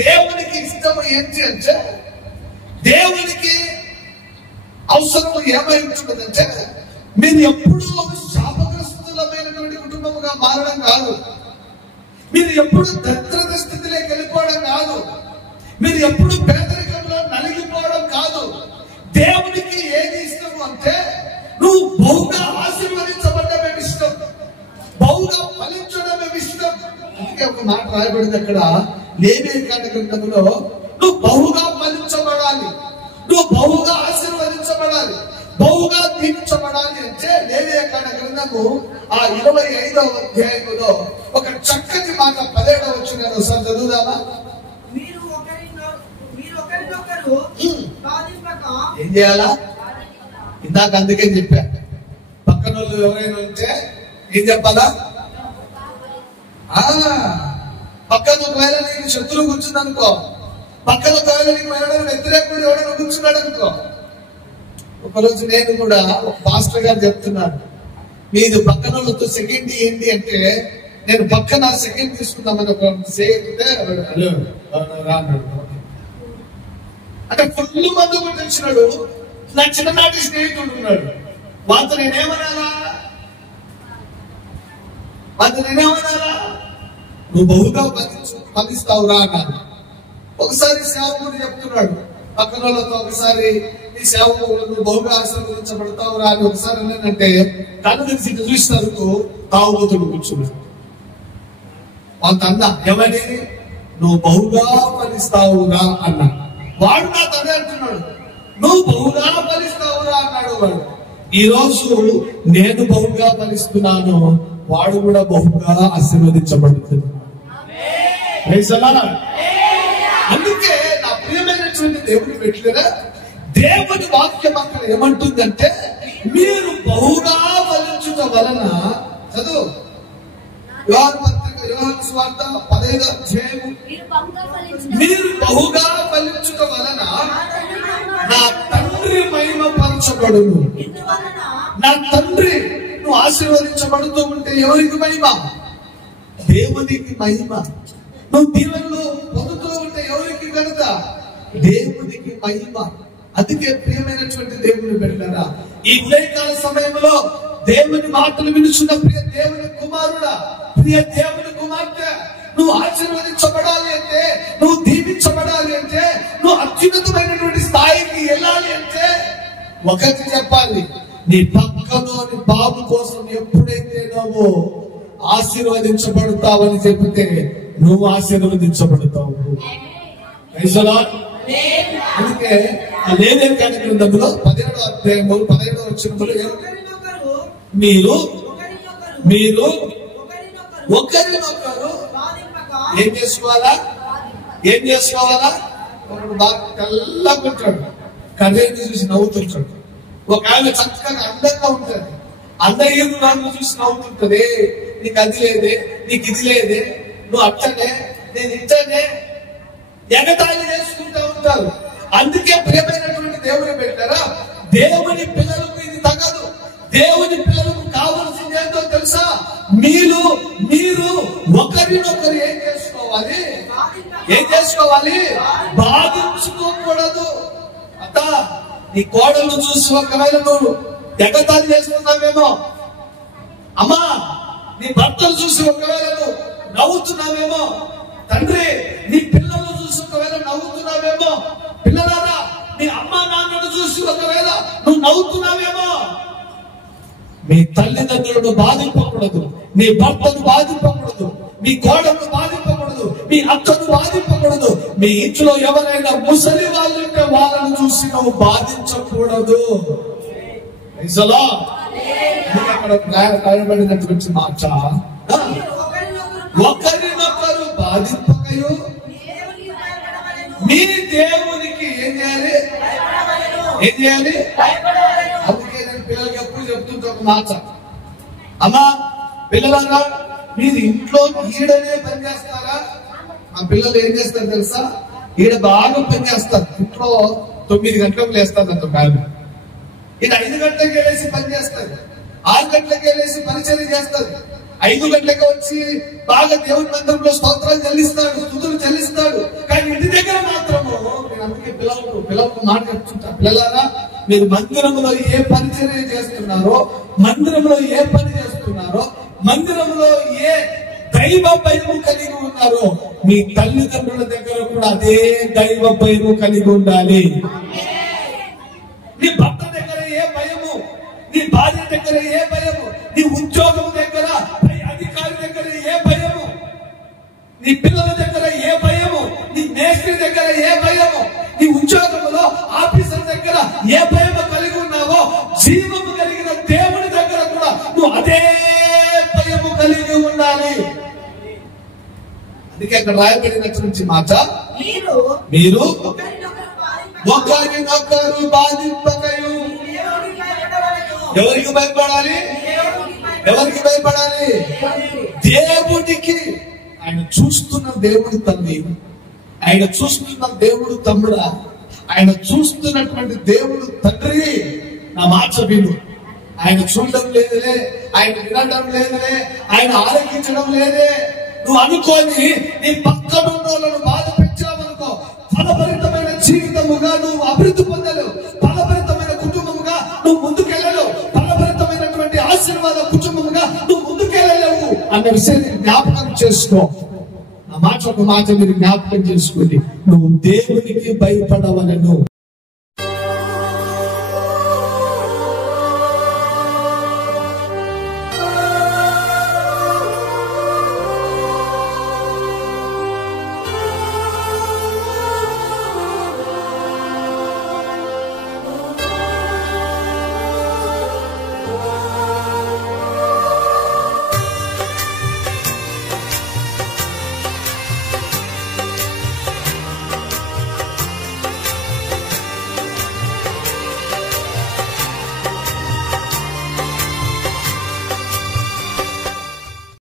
దేవునికి ఇష్టం ఏంటి అంటే, దేవునికి అవసరం ఏమై ఉంటుందంటే, మీరు ఎప్పుడు శాపగ్రస్తులమైనటువంటి కుటుంబముగా మారడం కాదు, మీరు ఎప్పుడు దరిద్ర స్థితిలోకి వెళ్ళిపోవడం కాదు, మీరు ఎప్పుడు పేదరికంలో నలిగిపోవడం కాదు. దేవునికి ఏది ఇష్టము అంటే, నువ్వు బహుగా ఆశీర్వదించబడమే ఇష్టం, బహుగా ఫలించడమే ఇష్టం. అందుకే ఒక మాట రాయబడింది అక్కడ లేవీయ కాండ గ్రంథములో, నువ్వు బహుగా ఫలించబడాలి, నువ్వు బహుగా ఆశీర్వదించబడాలి, బహుగా దీవించబడాలి అంటే లేవీయ కాండ గ్రంథము ఆ 25వ అధ్యాయములో ఒక చక్కటి మాట 17వ వచనం ఒకసారి చదువుదామా? ఏం చేయాలా? ఇందాక అందుకే చెప్పా, పక్కన వాళ్ళు ఎవరైనా ఉంటే ఏం చెప్పాలా? పక్కన ఒకవేళ నీకు శత్రువు కూర్చుంది అనుకో, పక్కన ఒకవేళ నీకు ఎవరైనా వ్యతిరేకుడు ఎవరైనా కూర్చున్నాడు అనుకో. ఒకరోజు నేను కూడా ఒక పాస్టర్ గారు చెప్తున్నాను, మీది పక్కన వాళ్ళతో సెకండ్ ఏంటి అంటే, నేను పక్కన సెకండ్ తీసుకుందామని ఒక అంటే ఫుల్ మందు కూడా తెలిసినాడు. నా చిన్ననాటి స్నేహితుడు ఉన్నాడు, వాంతో నేనేమనాలా? నువ్వు బహుగా ఫలిస్తావురా అన్నాను. ఒకసారి సేవకుడు చెప్తున్నాడు పక్కన వాళ్ళతో, ఒకసారి ఈ సేవకుడు నువ్వు బహుగా ఆశీర్వదించబడతావురా అని ఒకసారి అన్నానంటే, కన్ను తెలిసి చూసినందుకు తాగుబోతుడు కూర్చున్నాడు. వాళ్ళ అన్నా ఎవరి నువ్వు బహుగా ఫలిస్తావురా అన్నా. వాడు నా తండ్రి అంటున్నాడు, నువ్వు బహుగా ఫలిస్తావురా అన్నాడు వాడు. ఈ రోజు నేను బహుగా ఫలిస్తున్నాను, వాడు కూడా బహుగా ఆశీర్వదించబడుతున్నాడు. అందుకే నా ప్రియమైనటువంటి దేవుని పెట్టలేదా, దేవుని వాక్యం అక్కడ ఏమంటుందంటే, మీరు బహుగా ఫలించుట వలన, చదువు యోహాను పత్రిక యోహాను సువార్త 15వ అధ్యాయము, మీరు బహుగా ఫలించుట వలన నా తండ్రి మహిమ పరచబడును. నా తండ్రి నువ్వు ఆశీర్వదించబడుతూ ఉంటే ఎవరికి మహిమ? దేవునికి మహిమ. నువ్వు దీవెనలు పొందుతూ ఉంటే ఎవరికి ఘనత? దేవునికి మహిమ. అందుకే ప్రియమైనటువంటి దేవుని బిడ్డలారా, ఈ ఉదయకాల సమయంలో దేవుని మాటలు వినుచున్న ప్రియ దేవుని కుమారుడా, ప్రియ దేవుని కుమార్తె, నువ్వు ఆశీర్వదించబడాలి అంటే, నువ్వు దీవించబడాలి అంటే, నువ్వు అత్యున్నతమైనటువంటి స్థాయికి వెళ్ళాలి అంటే ఒకటి చెప్పాలి, నీ పక్కలోని బాబు కోసం ఎప్పుడైతే నువ్వు ఆశీర్వదించబడతావని చెబితే నువ్వు ఆశీర్వదించబడతావు. అందుకే లేవీయ కాండ గ్రంథంలో 17వ అధ్యాయము 15వ వచనంలో మీరు ఒకరినొకరు ఏం చేసుకోవాలా? ఒకడు బాగా తెల్లకుంటాడు, కర్రీని చూసి నవ్వుతుంటాడు. ఒక ఆమె చక్కగా అందంగా ఉంటుంది, అందరూ నన్ను చూసి నవ్వుతుంటది. నీకు అది లేదే, నీకు ఇది లేదే, నువ్వు అట్టనే, నేను ఇట్టనే, ఎగతాళి చేసుకుంటూ ఉంటారు. అందుకే ప్రియమైనటువంటి దేవుని పెట్టారా, దేవుని పిల్లలకు ఇది తగదు. దేవుని పిల్లలకు కావాల్సింది ఏంటో తెలుసా? మీరు ఒకరినొకరు ఏం చేసుకోవాలి? బాధించుకోకూడదు. అత్త, నీ కోడలను చూసి ఒకవేళ నువ్వు ఎగతాళి చేస్తున్నావేమో, అమ్మా నీ భర్తను చూసి ఒకవేళ నువ్వు నవ్వుతున్నావేమో, తండ్రి నీ పిల్లలను చూసి ఒకవేళ నవ్వుతున్నావేమో, పిల్లలారా నీ అమ్మా నాన్నను చూసి ఒకవేళ నువ్వు నవ్వుతున్నావేమో. మీ తల్లిదండ్రులను బాధింపకూడదు, నీ భర్తను బాధింపకూడదు, మీ కోడలను బాధింపకూడదు, మీ అత్తను బాధింపకూడదు. మీ ఇంట్లో ఎవరైనా ముసలి వాళ్ళు ఉంటే వాళ్ళను చూసి నువ్వు బాధించకూడదు. అక్కడ రాయబడినటువంటి మాట, ఒకరినొకరు బాధింపకయు మీ దేవునికి ఏం చేయాలి? అందుకే నేను పిల్లలకి ఎప్పుడు చెప్తుంటే ఒక మాట, అమ్మా పిల్లలారా మీరు ఇంట్లో ఈడనే పని చేస్తారా? మా పిల్లలు ఏం చేస్తారు తెలుసా? ఈడ బాగా పని చేస్తారు. ఇంట్లో 9 గంటలకు లేస్తారు, అంత కాదు. ఈడ 5 గంటలకు వెళ్ళేసి పని చేస్తారు, 6 గంటలకు వెళ్ళేసి పరిచయం చేస్తారు. 5 గంటలకు వచ్చి బాగా దేవుడి మందిరంలో స్తోత్రాలు చెల్లిస్తాడు, స్తుతులు చెల్లిస్తాడు. కానీ ఇంటి దగ్గర మాత్రము నేను అందుకే పిల్లలకు మాట చెప్తుంటా, పిల్లలారా మీరు మందిరంలో ఏ పరిచర్య చేస్తున్నారో, మందిరంలో ఏ పని చేస్తున్నారో, మందిరంలో ఏ దైవ భయము కలిగి ఉన్నారో, మీ తల్లిదండ్రుల దగ్గర కూడా అదే దైవ భయము కలిగి ఉండాలి. నీ భర్త దగ్గర ఏ భయము, నీ భార్య దగ్గర ఏ భయము, నీ ఉద్యోగం దగ్గర అధికారి దగ్గర ఏ భయము, నీ పిల్లల దగ్గర ఏ భయము, నీ మేస్త్రి దగ్గర ఏ భయము, నీ ఉద్యోగంలో ఆఫీసర్ దగ్గర ఏ భయము కలిగి ఉన్నావో, జీవము కలిగిన దేవుని దగ్గర కూడా నువ్వు అదే భయము కలిగి ఉండాలి. అందుకే అక్కడ రాయబడినటువంటి మాట, మీరు ఒకరినొకరు బాధింపకయు. ఎవరికి భయపడాలి? ఎవరికి భయపడాలి? దేవుడికి. ఆయన చూస్తున్న దేవుడు తల్లి, ఆయన చూస్తున్న దేవుడు తమ్ముడా, ఆయన చూస్తున్నటువంటి దేవుడు తండ్రి. నా మాట విను. ఆయన చూడడం లేదులే, ఆయన వినడం లేదులే, ఆయన ఆలోచించడం లేదే నువ్వు అనుకోని నీ పక్కన వాళ్ళను బాధ పెంచావనుకో, ఫలభరితమైన జీవితముగా నువ్వు అభివృద్ధి పొందలేవు, ఫలభరితమైన కుటుంబముగా నువ్వు ముందుకెళ్ళలేవు, ఫలభరితమైనటువంటి ఆశీర్వాద కుటుంబముగా నువ్వు ముందుకెళ్ళలేవు అన్న విషయాన్ని జ్ఞాపకం చేసుకో. నా మాట ఒక మాట మీరు జ్ఞాపకం చేసుకోండి. నువ్వు దేవునికి భయపడవలను.